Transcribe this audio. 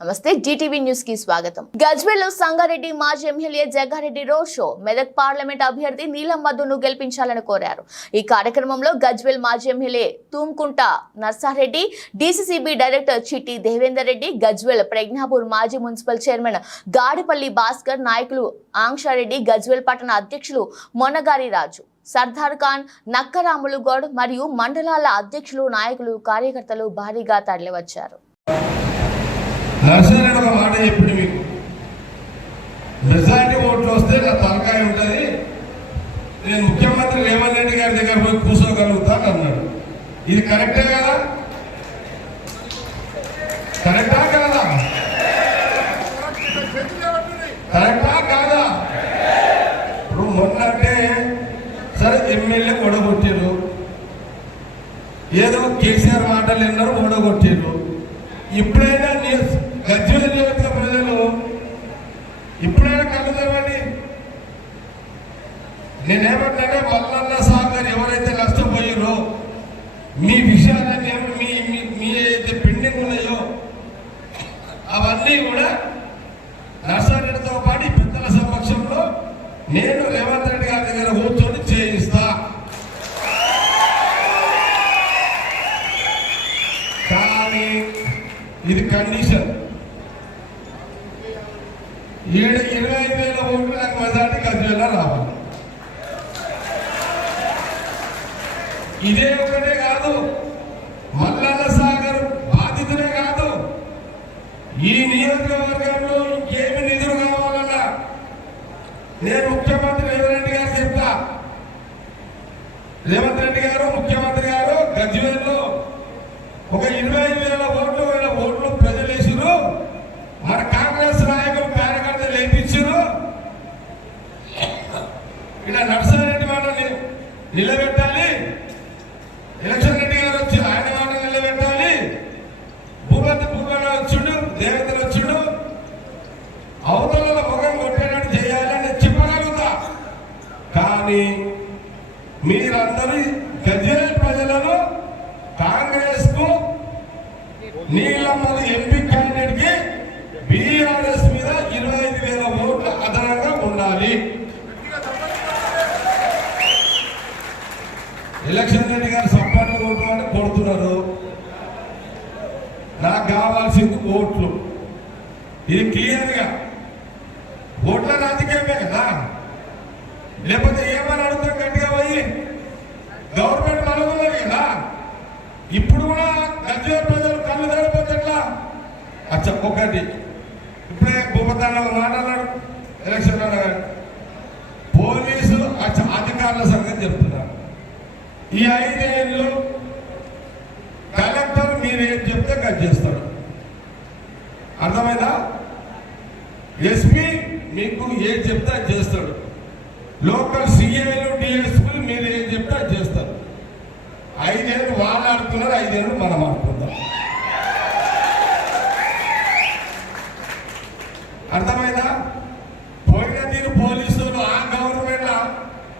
నమస్తే Zee TV news కి స్వాగతం. గజ్వేల్ లో సంగారెడ్డి మాజీ MLA Jaggareddy road show. Medak parliament అభ్యర్థి నీలం మధును గెలిపించాలని కోరారు. ఈ కార్యక్రమంలో గజ్వేల్ మాజీ MLA Thumkunta Narsareddy, DCCB director Chitti Devender Reddy, Gajwel Pragnapur మాజీ మున్సిపల్ చైర్మన్ గాడిపల్లి భాస్కర్, నాయకులు ఆంక్షారెడ్డి, గజ్వేల్ పట్టణ అధ్యక్షులు మొనగారి రాజు, సర్దార్ ఖాన్, నక్కరాములు గౌడ్ మరియు మండలాల అధ్యక్షులు, నాయకులు, కార్యకర్తలు భారీగా తరలివచ్చారు. నర్సరీ ఒక మాట చెప్పింది, మీకు మెజారిటీ ఓట్లు వస్తే నా తలకాయ ఉంటుంది, నేను ముఖ్యమంత్రి రేవంత్ రెడ్డి గారి దగ్గర పోయి కూర్చోగలుగుతాను అన్నాడు. ఇది కరెక్టే కదా? కరెక్టా కాదా? కరెక్టా కాదా? ఇప్పుడు మొన్నంటే సరే ఎమ్మెల్యే ఓడగొట్టారు, ఏదో కేసీఆర్ మాటలు విన్నారు, ఓడగొట్టారు. ఇప్పుడైనా గజ్వేల్ నియోజక ప్రజలు ఇప్పుడైనా కళ్ళు తెరవండి. నేనేమంటే మల్లన్న సాగర్ ఎవరైతే నష్టపోయారో మీ విషయాలన్నీ మీ ఏదైతే పెండింగ్ ఉన్నాయో అవన్నీ కూడా నర్సారెడ్డితో పాటు పెద్దల సమక్షంలో నేను రేవంత్ రెడ్డి గారి దగ్గర కూర్చొని చేయిస్తా. కానీ ఇది కండిషన్, 25,000 ఓట్లు నాకు మెజార్టీ గజ్వేల్లో రావాలి. ఇదే ఒకటే కాదు, మల్లన్న సాగర్ బాధితులే కాదు, ఈ నియోజకవర్గంలో ఇంకేమి నిధులు కావాలన్నా నేను ముఖ్యమంత్రి రేవంత్ రెడ్డి గారు చెప్తా. రేవంత్ రెడ్డి గారు, ముఖ్యమంత్రి గారు గజ్వేల్లో ఒక 25,000 ఓట్లు ప్రజలు వేసారు, మన కాంగ్రెస్ నాయకులు కార్యకర్తలు వేయించారు. ఇలా నర్సారెడ్డి మాట నిలబెట్టాలి, ఎలక్షన్ రెడ్డి గారు వచ్చి ఆయన మాట నిలబెట్టాలి, భూపన్న వచ్చుడు, దేవేంద్ర వచ్చుడు, అవతల ముఖం కొట్టేటట్టు చేయాలని చెప్పగలుగుతా. కానీ మీరందరూ గజ్వేల్ ప్రజలను కాంగ్రెస్ కు నీలమ్మల ఎంపీ క్యాండిడేట్ కి బీఆర్ఎస్ మీద 25,000 ఓట్లు అదనంగా ఉండాలి. ఎలక్షన్ రెడ్డి గారు సపోర్ట్ ఓట్లు అంటే కొడుతున్నారు, నాకు కావాల్సింది ఓట్లు. ఇది క్లియర్ గా ఓట్ల రాజకీయమే కదా, లేకపోతే ఏమని అడుగుతాం గట్టిగా పోయి గవర్నమెంట్ మనకున్నది కదా. ఇప్పుడు కూడా గజ్వేల్ ప్రజలు కళ్ళు తెరపోతే ఎట్లా? అచ్చా ఒకటి, ఇప్పుడే భూపతాన్న మాట్లాడాడు ఎలక్షన్ పోలీసు అధికారుల సంగతి చెప్తున్నారు. ఈ 5 ఏళ్ళు కలెక్టర్ మీరు ఏం చెప్తే కట్ చేస్తాడు, అర్థమైందా? ఎస్పీ మీకు ఏం చెప్తే అది చేస్తాడు, లోకల్ సిఐలు డిఎస్పీలు మీరు ఏం చెప్తే అది చేస్తారు. 5 ఏళ్ళు వాళ్ళు ఆడుతున్నారు, 5 ఏళ్ళు మనం ఆడుకుందాం.